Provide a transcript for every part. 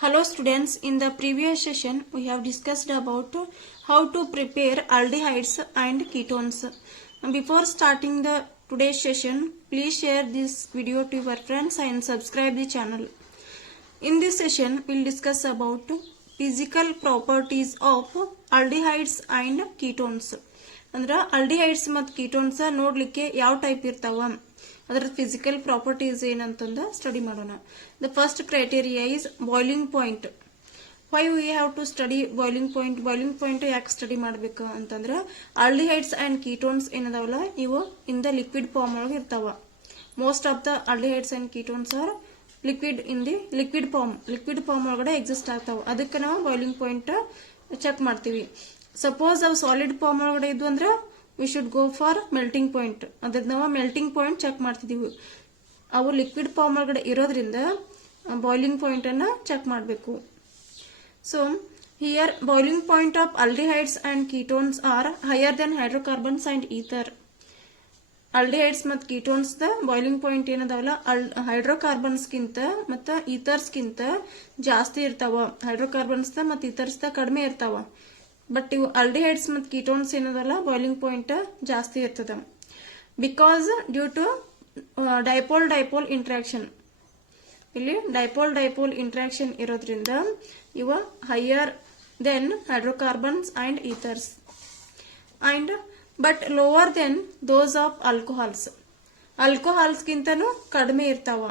Hello students, in the previous session we have discussed about how to prepare aldehydes and ketones. Before starting the today's session, please share this video to your friends and subscribe the channel. In this session, we will discuss about physical properties of aldehydes and ketones. ಅಂದ್ರೆ aldehydes ಮತ್ತು ketones ನೋಡ್ಲಿಕ್ಕೆ ಯಾವ type ಇರ್ತಾವ ಅದರ physical properties ಏನಂತಂದ study ಮಾಡೋಣ. The first criteria is boiling point. Why we have to study boiling point. Boiling point ಯಾಕೆ study ಮಾಡ್ಬೇಕು ಅಂತಂದ್ರೆ ಆಲ್ಡಿಹೈಡ್ಸ್ ಅಂಡ್ ಕೀಟೋನ್ಸ್ ಏನದಾವಲ್ಲ ಇವು ಇನ್ ದ ಲಿಕ್ವಿಡ್ ಫಾರ್ಮ್ ಒಳಗೆ ಇರ್ತಾವ. Most of the aldehydes and ketones are liquid in the liquid form ಒಳಗಡೆ exist ಆಗ್ತಾವ. ಅದಕ್ಕೆ ನಾವು ಬಾಯ್ಲಿಂಗ್ ಪಾಯಿಂಟ್ ಚೆಕ್ ಮಾಡ್ತೀವಿ. ಸಪೋಸ್ ಅವು ಸಾಲಿಡ್ ಫಾರ್ಮ್ ಒಳಗಡೆ ಇದ್ವು ಅಂದ್ರೆ we should go for melting point. ಅದಕ್ಕೆ ನಾವು ಮೆಲ್ಟಿಂಗ್ ಪಾಯಿಂಟ್ ಚೆಕ್ ಮಾಡ್ತಿದೀವಿ. ಅವು ಲಿಕ್ವಿಡ್ ಫಾರ್ಮ್ ಒಳಗಡೆ ಇರೋದ್ರಿಂದ ಬಾಯ್ಲಿಂಗ್ ಪಾಯಿಂಟ್ ಅನ್ನ ಚೆಕ್ ಮಾಡಬೇಕು. So here boiling point of aldehydes and ketones are higher than hydrocarbons and ether. Aldehydes ಮತ್ತು ಕೀಟೋನ್ಸ್ ದ ಬಾಯ್ಲಿಂಗ್ ಪಾಯಿಂಟ್ ಏನದಾವಲ್ಲ ಹೈಡ್ರೋಕಾರ್ಬನ್ಸ್ ಗಿಂತ ಮತ್ತು ಈಥರ್ಸ್ ಗಿಂತ ಜಾಸ್ತಿ ಇರ್ತಾವ. ಹೈಡ್ರೋಕಾರ್ಬನ್ಸ್ ದ ಮತ್ತು ಈಥರ್ಸ್ ದ ಕಡಿಮೆ ಇರ್ತಾವ. ಬಟ್ ಇವು ಆಲ್ಡಿಹೈಡ್ಸ್ ಮತ್ತು ಕೀಟೋನ್ಸ್ ಏನದಲ್ಲ ಬಾಯ್ಲಿಂಗ್ ಪಾಯಿಂಟ್ ಜಾಸ್ತಿ ಇರ್ತದ. Because due to dipole interaction. ಇಲ್ಲಿ ಡೈಪೋಲ್ ಇಂಟ್ರಾಕ್ಷನ್ ಇರೋದ್ರಿಂದ ಇವ higher than hydrocarbons and ethers and but lower than those of alcohols ಗಿಂತನೂ ಕಡಿಮೆ ಇರ್ತಾವ.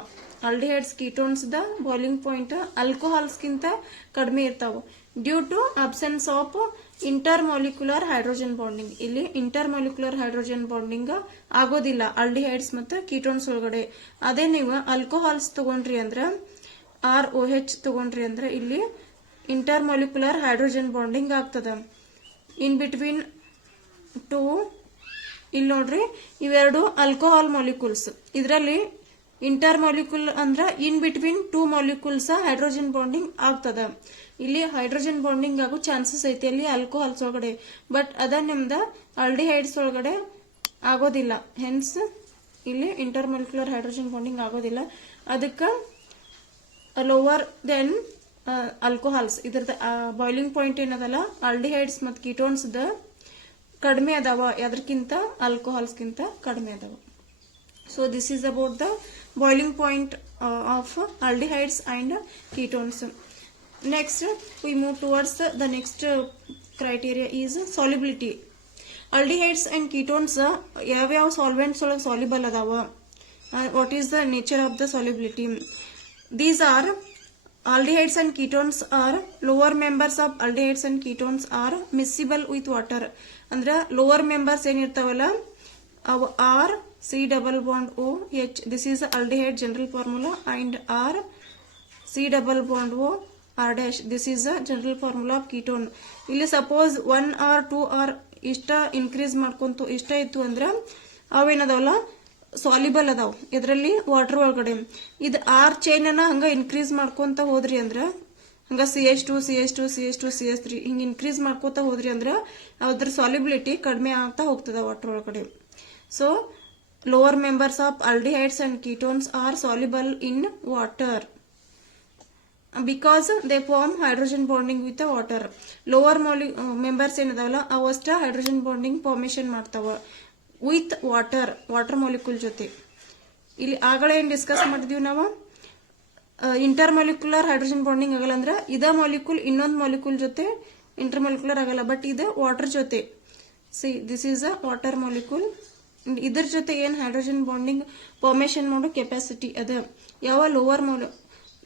ಆಲ್ಡಿಹೈಡ್ಸ್ ಕೀಟೋನ್ಸ್ ದ ಬಾಯ್ಲಿಂಗ್ ಪಾಯಿಂಟ್ ಆಲ್ಕೋಹಾಲ್ಸ್ ಗಿಂತ ಕಡಿಮೆ ಇರ್ತಾವ. Due to absence of intermolecular hydrogen bonding. ಇಲ್ಲಿ ಇಂಟರ್ಮಾಲಿಕ್ಯುಲರ್ ಹೈಡ್ರೋಜನ್ ಬಾಂಡಿಂಗ್ ಆಗೋದಿಲ್ಲ ಆಲ್ಡಿಹೈಡ್ಸ್ ಮತ್ತು ಕೀಟೋನ್ಸ್ ಒಳಗಡೆ. ಅದೇ ನೀವು ಆಲ್ಕೋಹಾಲ್ಸ್ ತಗೊಂಡ್ರಿ ಅಂದ್ರೆ ROH ತಗೊಂಡ್ರಿ ಅಂದ್ರೆ ಇಲ್ಲಿ ಇಂಟರ್ಮಾಲಿಕ್ಯುಲರ್ ಹೈಡ್ರೋಜನ್ ಬಾಂಡಿಂಗ್ ಆಗ್ತದ. ಇನ್ ಬಿಟ್ವೀನ್ ಟು ಇಲ್ಲಿ ನೋಡ್ರಿ ಇವೆರಡು ಆಲ್ಕೋಹಾಲ್ ಮಾಲಿಕ್ಯೂಲ್ಸ್. ಇದರಲ್ಲಿ ಇಂಟರ್ ಮಾಲಿಕ್ಯೂಲ್ ಅಂದ್ರ in between two molecules hydrogen bonding ಆಗ್ತದ. ಇಲ್ಲಿ ಹೈಡ್ರೋಜನ್ ಬಾಂಡಿಂಗ್ ಆಗೋ ಚಾನ್ಸಸ್ ಐತಿ ಅಲ್ಲಿ ಆಲ್ಕೋಹಾಲ್ಸ್ ಒಳಗಡೆ. ಬಟ್ ಅದ ನಿಮ್ದ ಆಲ್ಡಿಹೈಡ್ಸ್ ಒಳಗಡೆ ಆಗೋದಿಲ್ಲ. ಹೆನ್ಸ್ ಇಲ್ಲಿ ಇಂಟರ್ ಮಾಲಿಕ್ಯುಲರ್ ಹೈಡ್ರೋಜನ್ ಬಾಂಡಿಂಗ್ ಆಗೋದಿಲ್ಲ. ಅದಕ್ಕೆ ಲೋವರ್ ದೆನ್ ಆಲ್ಕೋಹಾಲ್ಸ್. ಇದ್ರದ ಬಾಯ್ಲಿಂಗ್ ಪಾಯಿಂಟ್ ಏನದಲ್ಲ ಆಲ್ಡಿಹೈಡ್ಸ್ ಮತ್ತು ಕೀಟೋನ್ಸ್ ದ ಕಡಿಮೆ ಅದಾವ, ಅದಕ್ಕಿಂತ ಆಲ್ಕೋಹಾಲ್ಸ್ಗಿಂತ ಕಡಿಮೆ ಅದಾವ. So this is about the boiling point of aldehydes and ketones. Next we move towards the next criteria is solubility. Aldehydes and ketones ಯಾವ solvents ಒಳಗೆ soluble ಅದಾವ. What is the nature of the solubility? These are aldehydes and ketones are lower members of aldehydes and ketones are miscible with water. ಅಂದ್ರೆ lower members ಏನಿರ್ತಾವಲ್ಲ ಅವು R C double bond OH. This is the aldehyde general formula and R C double bond O R dash. This is the general formula of ketone. ಇಲ್ಲಿ suppose 1 or 2 or ಇಷ್ಟ increase ಮಾಡ್ಕೊಂತು ಇಷ್ಟ ಇತ್ತು ಅಂದ್ರೆ ಅವೇನದಾವಲ್ಲ soluble ಅದಾವ ಇದರಲ್ಲಿ water ಒಳಗಡೆ. ಇದು R chain ಅನ್ನ ಹಂಗ ಇನ್ಕ್ರೀಸ್ ಮಾಡ್ಕೊಂತ ಹೋದ್ರಿ ಅಂದ್ರ ಹಂಗ CH2 CH2 CH2 CH3 ಹಿಂಗ ಇನ್ಕ್ರೀಸ್ ಮಾಡ್ಕೋತ ಹೋದ್ರಿ ಅಂದ್ರ ಅದ್ರ ಸಾಲಿಬಿಲಿಟಿ ಕಡಿಮೆ ಆಗ್ತಾ ಹೋಗ್ತದ ವಾಟರ್ ಒಳಗಡೆ. So lower members of aldehydes and ketones are soluble in water because they form hydrogen bonding with the water. Lower members ಏನದಾವಲ್ಲ ಅವಷ್ಟ ಹೈಡ್ರೋಜನ್ ಬಾಂಡಿಂಗ್ ಫಾರ್ಮೇಶನ್ ಮಾಡ್ತಾವ ವಿತ್ ವಾಟರ್ ಮಾಲಿಕ್ಯೂಲ್ ಜೊತೆ. ಇಲ್ಲಿ ಆಗಲೇ ಏನ್ ಡಿಸ್ಕಸ್ ಮಾಡಿದೀವಿ ನಾವು ಇಂಟರ್ ಮಾಲಿಕ್ಯುಲರ್ ಹೈಡ್ರೋಜನ್ ಬಾಂಡಿಂಗ್ ಆಗಲ್ಲ ಅಂದ್ರೆ ಇದ ಮಾಲಿಕ್ಯೂಲ್ ಇನ್ನೊಂದು ಮಾಲಿಕ್ಯೂಲ್ ಜೊತೆ ಇಂಟರ್ ಮಾಲಿಕ್ಯುಲರ್ ಆಗಲ್ಲ. ಬಟ್ ಇದು ವಾಟರ್ ಜೊತೆ. See this is a water molecule. ಇದ್ರ ಜೊತೆ ಏನ್ ಹೈಡ್ರೋಜನ್ ಬಾಂಡಿಂಗ್ ಫಾರ್ಮೇಶನ್ ಮಾಡೋ ಕೆಪಾಸಿಟಿ ಅದ ಯಾವ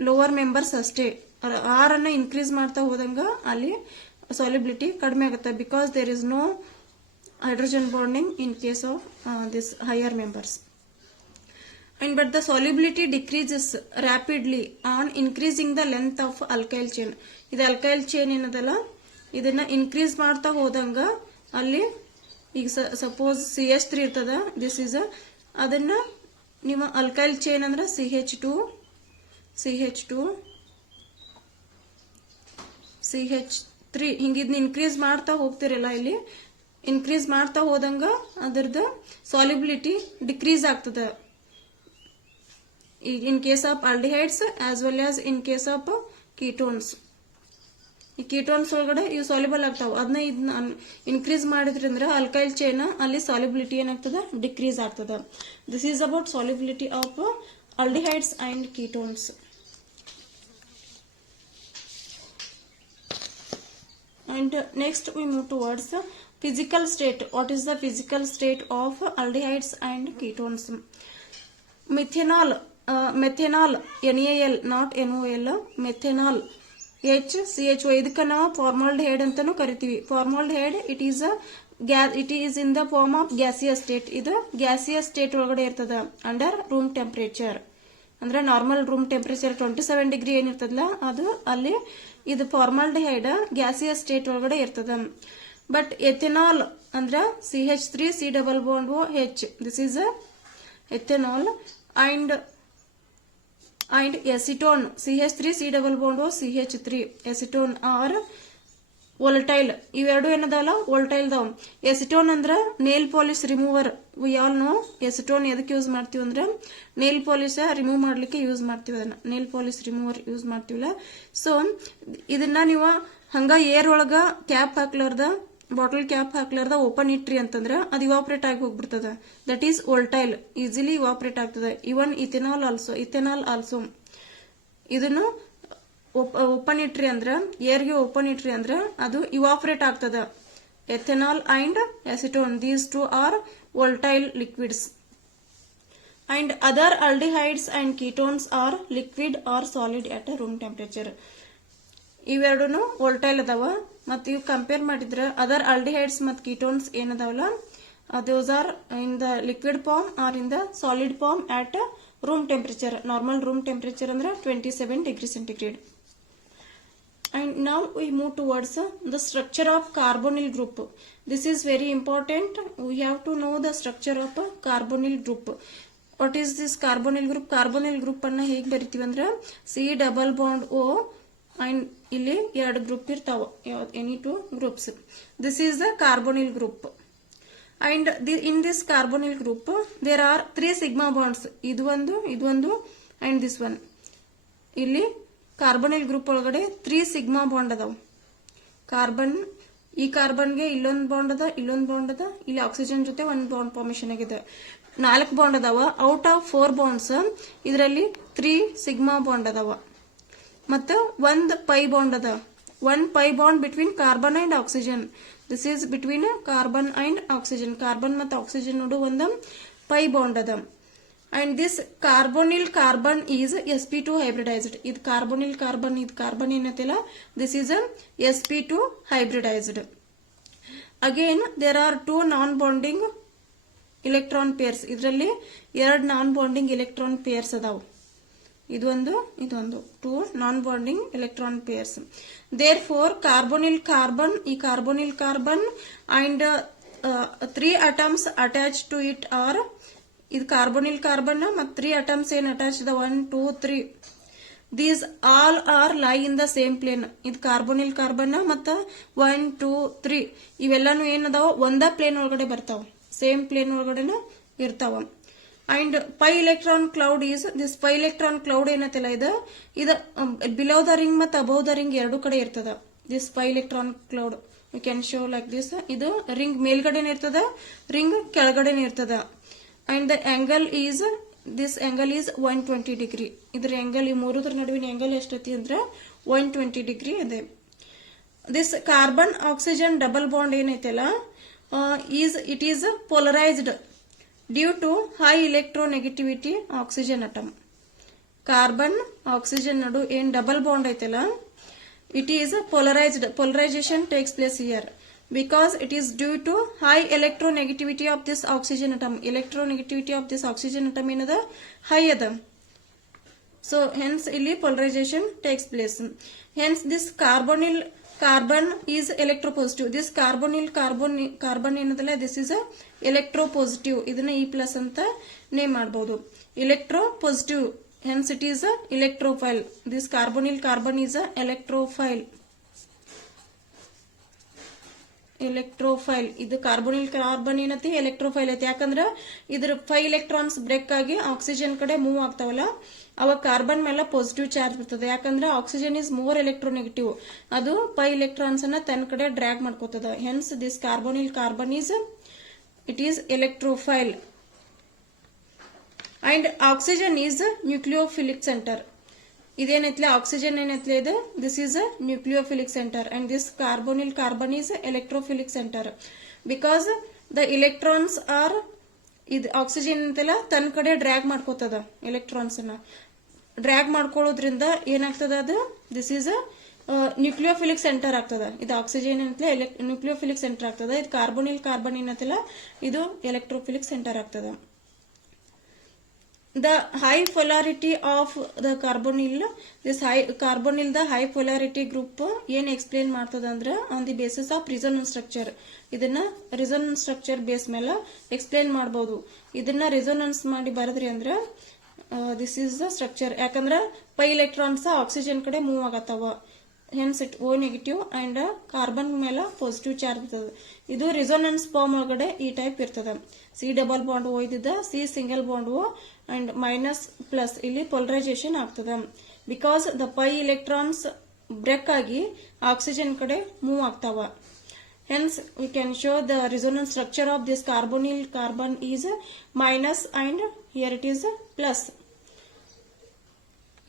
ಲೋವರ್ ಮೆಂಬರ್ಸ್ ಅಷ್ಟೇ. ಆರ್ ಅನ್ನ ಇನ್ಕ್ರೀಸ್ ಮಾಡ್ತಾ ಹೋದಂಗ ಅಲ್ಲಿ ಸಾಲಿಬಿಲಿಟಿ ಕಡಿಮೆ ಆಗುತ್ತೆ. Because there is no hydrogen bonding in case of this higher members. And but the solubility decreases rapidly on increasing the length of alkyl chain. ಇದು ಅಲ್ಕೈಲ್ ಚೈನ್ ಏನದಲ್ಲ ಇದನ್ನ ಇನ್ಕ್ರೀಸ್ ಮಾಡ್ತಾ ಹೋದಂಗ ಅಲ್ಲಿ ಈಗ ಸಪೋಸ್ CH3 ಇರ್ತದ. ದಿಸ್ ಇಸ್ ಅದನ್ನ ನಿಮ್ಮ ಅಲ್ಕೈಲ್ ಚೈನ್ ಅಂದ್ರೆ CH2 CH3 ಹಿಂಗಿದ್ನ ಇನ್ಕ್ರೀಸ್ ಮಾಡ್ತಾ ಹೋಗ್ತಿರಲ್ಲ ಇಲ್ಲಿ ಇನ್ಕ್ರೀಸ್ ಮಾಡ್ತಾ ಹೋದಂಗ ಅದರದ ಸಾಲಿಬಿಲಿಟಿ ಡಿಕ್ರೀಸ್ ಆಗ್ತದ. in case of aldehydes as well as in case of ketones. ಈ ಕೀಟೋನ್ಸ್ ಒಳಗಡೆ ಇವು ಸಾಲ್ಯುಬಲ್ ಆಗ್ತಾವ. ಅದನ್ನ ಇದನ್ನ ಇನ್ಕ್ರೀಸ್ ಮಾಡಿದ್ರಿಂದ ಅಲ್ಕೈಲ್ ಚೈನ್ ಅಲ್ಲಿ ಸಾಲ್ಯುಬಿಲಿಟಿ ಏನಾಗ್ತದ ಡಿಕ್ರೀಸ್ ಆಗ್ತದ. This is about solubility of aldehydes and ketones. And next we move towards physical state. What is the physical state of aldehydes and ketones? Methanol, methanol, NaL, not NOL, methanol, HCHO. ಇದಕ್ಕೆ ನಾವು formaldehyde ಅಂತಾನೂ ಕರಿತೀವಿ. Formaldehyde it is in the form of gaseous state. ಇದು gaseous state ಒಳಗಡೆ ಇರ್ತದ under room temperature. ಅಂದ್ರೆ normal room temperature 27 degree ಏನಿರ್ತದಲ್ಲ ಅದು ಅಲ್ಲಿ ಇದು ಫಾರ್ಮಾಲ್ಡಿಹೈಡ್ ಗ್ಯಾಸಿಯಸ್ ಸ್ಟೇಟ್ ಒಳಗಡೆ ಇರ್ತದ. ಬಟ್ ಎಥೆನಾಲ್ ಅಂದ್ರ CH3C+H, this is ethanol. and acetone CH3C+CH3, acetone are volatile. ಇವೆರಡು ಏನದಾವಲ್ಲ ವೋಲ್ಟೈಲ್ ದಾವ್. ಎಸಿಟೋನ್ ಅಂದ್ರ nail polish remover. We all know acetone ಎದಕ್ಕೆ ಯೂಸ್ ಮಾಡ್ತೀವಿ ಅಂದ್ರೆ ನೇಲ್ ಪಾಲಿಶ್ ರಿಮೂವ್ ಮಾಡ್ಲಿಕ್ಕೆ ಯೂಸ್ ಮಾಡ್ತೀವಿ. ಅದನ್ನ ನೇಲ್ ಪಾಲಿಶ್ ರಿಮೂವರ್ ಯೂಸ್ ಮಾಡ್ತೀವಲ್ಲ. ಸೊ ಇದನ್ನ ನೀವು ಹಂಗ ಏರ್ ಒಳಗ ಕ್ಯಾಪ್ ಹಾಕ್ಲಾರ್ದ, ಬಾಟಲ್ ಕ್ಯಾಪ್ ಹಾಕ್ಲಾರ್ದ ಓಪನ್ ಇಟ್ರಿ ಅಂತಂದ್ರ ಅದು ಇವಾಪರೇಟ್ ಆಗಿ ಹೋಗ್ಬಿಡ್ತದ. That is volatile, easily evaporate ಆಗ್ತದ. ಇವನ್ ಇಥೆನಾಲ್ ಆಲ್ಸೋ ಇದನ್ನು ಓಪನ್ ಇಟ್ರಿ ಅಂದ್ರ ಏರ್ಗೆ ಓಪನ್ ಇಟ್ರಿ ಅಂದ್ರ ಅದು ಇವಾಪರೇಟ್ ಆಗ್ತದ. Ethanol and acetone, these two are volatile liquids. And other aldehydes and ketones are liquid or solid at a room temperature. ಇವೆರಡೂ ವೋಲ್ಟೈಲ್ ಅದಾವ. ಮತ್ ಇವ್ ಕಂಪೇರ್ ಮಾಡಿದ್ರ ಅದರ್ aldehydes ಮತ್ ketones ಏನದಾವಲ್ಲ those are in the liquid form or in the solid form at room temperature. Normal room temperature ಅಂದ್ರೆ 27 degree centigrade. And now we move towards the structure of carbonyl group. This is very important. We have to know the structure of a carbonyl group. What is this carbonyl group? Carbonyl group ಅನ್ನ ಹೇಗೆ ಬರಿತೀವಿ ಅಂದ್ರೆ C+O and ಇಲ್ಲಿ ಎರಡು group ಇರ್ತಾವ, any two groups. This is the carbonyl group. And in this carbonyl group there are 3 sigma bonds. ಇದು ಒಂದು and this one. ಇಲ್ಲಿ ಕಾರ್ಬನಿಲ್ ಗ್ರೂಪ್ ಒಳಗಡೆ 3 ಸಿಗ್ಮಾ ಬಾಂಡ್ ಅದಾವ. ಕಾರ್ಬನ್, ಈ ಕಾರ್ಬನ್ಗೆ ಇಲ್ಲೊಂದು ಬಾಂಡ್ ಅದ, ಇಲ್ಲೊಂದು ಬಾಂಡ್ ಅದ, ಇಲ್ಲಿ ಆಕ್ಸಿಜನ್ ಜೊತೆ ಒಂದು ಬಾಂಡ್ ಫಾರ್ಮೇಶನ್ ಆಗಿದೆ. 4 ಬಾಂಡ್ ಅದಾವ. ಔಟ್ ಆಫ್ 4 ಬಾಂಡ್ಸ್ ಇದರಲ್ಲಿ 3 ಸಿಗ್ಮಾ ಬಾಂಡ್ ಅದಾವ. ಮತ್ತು 1 ಪೈ ಬಾಂಡ್ ಅದ. 1 pi bond between carbon and oxygen. This is between carbon and oxygen. Carbon ಮತ್ತು ಆಕ್ಸಿಜನ್ ನೋಡು ಒಂದು ಪೈ ಬಾಂಡ್ ಅದ. And this carbonyl carbon is sp2 hybridized. This carbonyl carbon, this carbon ಏನೈತಲ್ಲ, this is a sp2 hybridized. Again there are 2 non-bonding electron pairs. ಇದರಲ್ಲಿ 2 non-bonding electron pairs ಅದಾವ. ಇದೊಂದು 2 non-bonding electron pairs. Therefore carbonyl carbon, ಈ carbonyl carbon and 3 atoms attached to it are, ಇದು ಕಾರ್ಬನಿಲ್ carbon ಮತ್ತು 3 atoms ಏನ್ attach ಇದ 1 2 3. These all are lie in the same plane. ಇದು ಕಾರ್ಬನಿಲ್ carbon ಮತ್ತ 1 2 3 ಇವೆಲ್ಲಾನು ಏನದಾವ ಒಂದ ಪ್ಲೇನ್ ಒಳಗಡೆ ಬರ್ತಾವ, ಸೇಮ್ ಪ್ಲೇನ್ ಒಳಗಡೆನ ಇರ್ತಾವ. And pi electron cloud is, this pi electron cloud ಏನೈತಲ್ಲ ಇದು ಬಿಲೋ ದ ರಿಂಗ್ ಮತ್ತು ಅಬೌವ್ ದ ರಿಂಗ್ ಎರಡು ಕಡೆ ಇರ್ತದ. This pi electron cloud we can show like this. ಇದು ರಿಂಗ್ ಮೇಲ್ಗಡೆನೆ ಇರ್ತದ, ರಿಂಗ್ ಕೆಳಗಡೆನೆ ಇರ್ತದ. And the angle is, this angle is 120 degree. ಇದರ angle, ಈ ಮೂರುದ್ರ ನಡುವಿನ angle ಎಷ್ಟೈತಿ ಅಂದ್ರೆ 120 degree ಇದೆ. This carbon oxygen double bond ಏನೈತಲ್ಲ it is polarized due to high electronegativity oxygen atom. Carbon oxygen ನಡು ಏನ್ ಡಬಲ್ ಬಾಂಡ್ ಐತಲ್ಲ it is polarized. Polarization takes place here because it is due to high electronegativity of this oxygen atom. Electronegativity of this oxygen atom ಏನದ high ಅದ. So hence ಇಲ್ಲಿ polarization takes place. Hence this carbonyl carbon is electropositive. This carbonyl carbon ಏನದಲ್ಲ this is a electropositive. ಇದನ್ನ E+ ಅಂತ name ಮಾಡಬಹುದು. Electropositive, hence it is a electrophile. This carbonyl carbon is a electrophile. ಇದು ಕಾರ್ಬನಿಲ್ carbon ಏನೈತಿ ಎಲೆಕ್ಟ್ರೋಫೈಲ್ ಐತಿ. ಯಾಕಂದ್ರ ಇದ್ರ 5 electrons break ಆಗಿ ಆಕ್ಸಿಜನ್ ಕಡೆ ಮೂವ್ ಆಗ್ತಾವಲ್ಲ, ಅವಾಗ ಕಾರ್ಬನ್ ಮೇಲೆ ಪಾಸಿಟಿವ್ ಚಾರ್ಜ್ ಬರ್ತದೆ. ಯಾಕಂದ್ರೆ ಆಕ್ಸಿಜನ್ ಇಸ್ ಮೋರ್ ಎಲೆಕ್ಟ್ರೋನೆಗೆಟಿವ್, ಅದು ಪೈ ಎಲೆಕ್ಟ್ರಾನ್ಸ್ ಅನ್ನ ತನ್ನ ಕಡೆ ಡ್ರ್ಯಾಗ್ ಮಾಡ್ಕೋತದ. Hence this carbonyl carbon is it is electrophile and oxygen is nucleophilic centre. ಇದೇನೈತ್ಲೆ ಆಕ್ಸಿಜನ್ ಏನೈತ್ಲೆ ಇದು, this is a nucleophilic centre and this carbonyl carbon is electrophilic centre. Because the electrons are ಇದು oxygen ಅಂತೆಲ್ಲ ತನ್ನ ಕಡೆ drag ಮಾಡ್ಕೋತದ. Electrons ಅನ್ನ drag ಮಾಡ್ಕೊಳ್ಳೋದ್ರಿಂದ ಏನಾಗ್ತದ, ಅದು this is a nucleophilic centre ಆಗ್ತದ. ಇದು ಆಕ್ಸಿಜನ್ ಅಂತಲೇ ನ್ಯೂಕ್ಲಿಯೋಫಿಲಿಕ್ ಸೆಂಟರ್ ಆಗ್ತದ. ಇದು ಕಾರ್ಬೊನಿಲ್ ಕಾರ್ಬನ್ ಏನಂತಲ್ಲ ಇದು ಎಲೆಕ್ಟ್ರೋಫಿಲಿಕ್ ಸೆಂಟರ್ ಆಗ್ತದ. The high polarity of the carbonyl, this carbonyl the high polarity group ಏನ್ ಎಕ್ಸ್ಪ್ಲೇನ್ ಮಾಡ್ತದ ಅಂದ್ರೆ on the basis of resonance structure. ಇದನ್ನ ರಿಸೋನೆನ್ಸ್ ಸ್ಟ್ರಕ್ಚರ್ ಬೇಸ್ ಮೇಲೆ ಎಕ್ಸ್ಪ್ಲೇನ್ ಮಾಡಬಹುದು. ಇದನ್ನ ರಿಸೋನೆನ್ಸ್ ಮಾಡಿ ಬರದ್ರಿ ಅಂದ್ರೆ ದಿಸ್ ಈಸ್ ದ ಸ್ಟ್ರಕ್ಚರ್. ಯಾಕಂದ್ರೆ ಪೈ ಎಲೆಕ್ಟ್ರಾನ್ಸ್ ಆಕ್ಸಿಜನ್ ಕಡೆ ಮೂವ್ ಆಗತ್ತವ. Hence it O negative and carbon ಮೇಲೆ ಪಾಸಿಟಿವ್ ಚಾರ್ಜ್ ಇರ್ತದೆ. ಇದು ರಿಸೋನೆನ್ಸ್ ಫಾರ್ಮ್ ಒಳಗಡೆ ಈ ಟೈಪ್ ಇರ್ತದೆ. ಸಿ ಡಬಲ್ ಬಾಂಡ್ ಓ ಇದ್ದಿದ್ದ C single bond O and minus plus ಇಲ್ಲಿ ಪೋಲರೈಸೇಷನ್ ಆಗ್ತದೆ. Because the pi electrons break ಆಗಿ ಆಕ್ಸಿಜನ್ ಕಡೆ ಮೂವ್ ಆಗ್ತಾವ. Hence we can show the resonance structure of this carbonyl carbon is minus and here it is plus.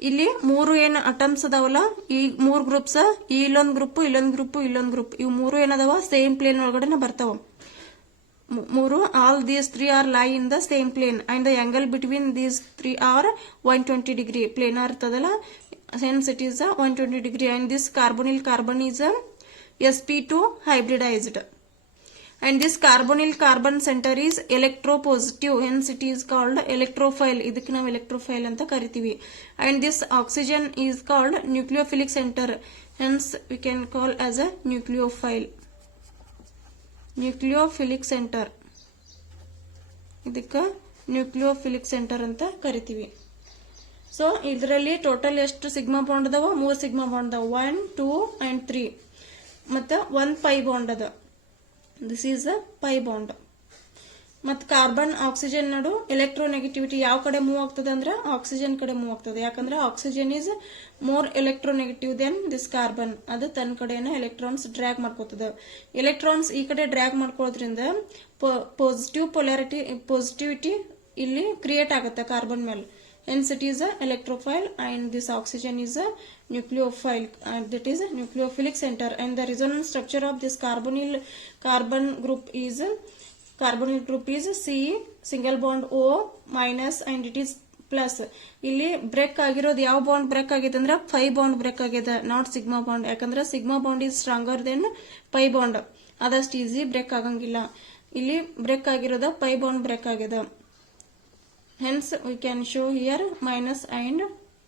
ಇಲ್ಲಿ ಮೂರು ಏನ್ atoms ಅದಾವಲ್ಲ, ಈ ಮೂರು ಗ್ರೂಪ್ಸ್, ಇಲ್ಲೊಂದು ಗ್ರೂಪ್ ಇಲ್ಲೊಂದು ಗ್ರೂಪ್ ಇಲ್ಲೊಂದು ಗ್ರೂಪ್, ಇವು ಮೂರು ಏನದಾವ ಸೇಮ್ ಪ್ಲೇನ್ ಒಳಗಡೆ ಬರ್ತಾವ. ಮೂರು all these three are lie in the same plane and the angle between these three are 120 degree planar ಇರ್ತದಲ್ಲ. Hence it is 120 degree and this carbonyl carbon is sp2 hybridized and this carbonyl carbon center is electropositive, hence it is called electrophile. ಇದಕ್ಕೆ ನಾವು electrophile ಅಂತ ಕರಿತೀವಿ. and this oxygen is called nucleophilic center, hence we can call as a nucleophile. nucleophilic center ಇದಕ್ಕೆ nucleophilic center ಅಂತ ಕರಿತೀವಿ. So ಇದರಲ್ಲಿ total ಎಷ್ಟು sigma bond ಅದಾವ, 3 ಸಿಗ್ಮಾ ಬಾಂಡ್ ಅದಾವ, 1 2 and 3 ಮತ್ತೆ 1 ಪೈ ಬಾಂಡ್ ಅದ. This is a pi bond. ಮತ್ ಕಾರ್ಬನ್ ಆಕ್ಸಿಜನ್ ನಡು ಎಲೆಕ್ಟ್ರೋನೆಗೆಟಿವಿಟಿ ಯಾವ ಕಡೆ ಮೂವ್ ಆಗ್ತದೆ ಅಂದ್ರೆ ಆಕ್ಸಿಜನ್ ಕಡೆ ಮೂವ್ ಆಗ್ತದೆ. ಯಾಕಂದ್ರೆ oxygen is more electronegative than this carbon. ಅದು ತನ್ನ ಕಡೆನ ಎಲೆಕ್ಟ್ರಾನ್ಸ್ ಡ್ರ್ಯಾಗ್ ಮಾಡ್ಕೋತದ. ಎಲೆಕ್ಟ್ರಾನ್ಸ್ ಈ ಕಡೆ ಡ್ರ್ಯಾಗ್ ಮಾಡ್ಕೊಳ್ಳೋದ್ರಿಂದ ಪಾಸಿಟಿವ್ ಪಾಸಿಟಿವಿಟಿ ಇಲ್ಲಿ ಕ್ರಿಯೇಟ್ ಆಗುತ್ತೆ ಕಾರ್ಬನ್ ಮೇಲೆ. hence it is a electrophile and this oxygen is a nucleophile and that is a nucleophilic center. and the resonance structure of this carbonyl carbon group is C single bond O minus and it is plus. ಇಲ್ಲಿ break ಆಗಿರೋದು ಯಾವ bond break ಆಗಿದೆ ಅಂದ್ರೆ pi bond break ಆಗಿದೆ, not sigma bond. ಯಾಕಂದ್ರೆ sigma bond is stronger than pi bond, ಅದಷ್ಟು easy break ಆಗಂಗಿಲ್ಲ. ಇಲ್ಲಿ ಬ್ರೇಕ್ ಆಗಿರೋದ ಪೈ ಬಾಂಡ್ ಬ್ರೇಕ್ ಆಗಿದೆ. hence we can show here minus and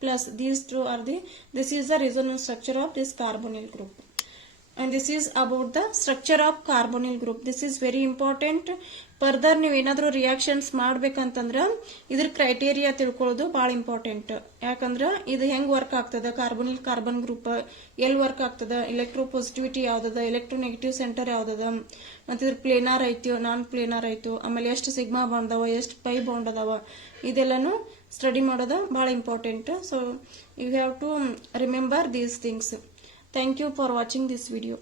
plus, these two are this is the resonance structure of this carbonyl group and this is about the structure of carbonyl group. this is very important. further ನೀವು ಏನಾದರೂ reactions ಮಾಡ್ಬೇಕಂತಂದ್ರ ಇದ್ರ criteria ತಿಳ್ಕೊಳ್ಳೋದು ಬಹಳ important. ಯಾಕಂದ್ರ ಇದು ಹೆಂಗ್ work ಆಗ್ತದ, ಕಾರ್ಬನಿಲ್ carbon group ಎಲ್ಲಿ ವರ್ಕ್ ಆಗ್ತದ, ಎಲೆಕ್ಟ್ರೋಪಾಸಿಟಿವಿಟಿ ಯಾವ್ದದ, ಎಲೆಕ್ಟ್ರೋನೆಗೆಟಿವ್ ಸೆಂಟರ್ ಯಾವ್ದದ, ಮತ್ತೆ ಇದ್ರ ಪ್ಲೇನಾರ್ ಐತೋ ನಾನ್ ಪ್ಲೇನಾರ್ ಐತೋ, ಆಮೇಲೆ ಎಷ್ಟು ಸಿಗ್ಮಾ ಬಾಂಡ್ ಅದಾವ, ಎಷ್ಟು ಪೈ ಬಾಂಡ್ ಅದಾವ, ಇದೆಲ್ಲಾನು ಸ್ಟಡಿ ಮಾಡೋದು ಬಹಳ important. So you have to remember these things. Thank you for watching this video.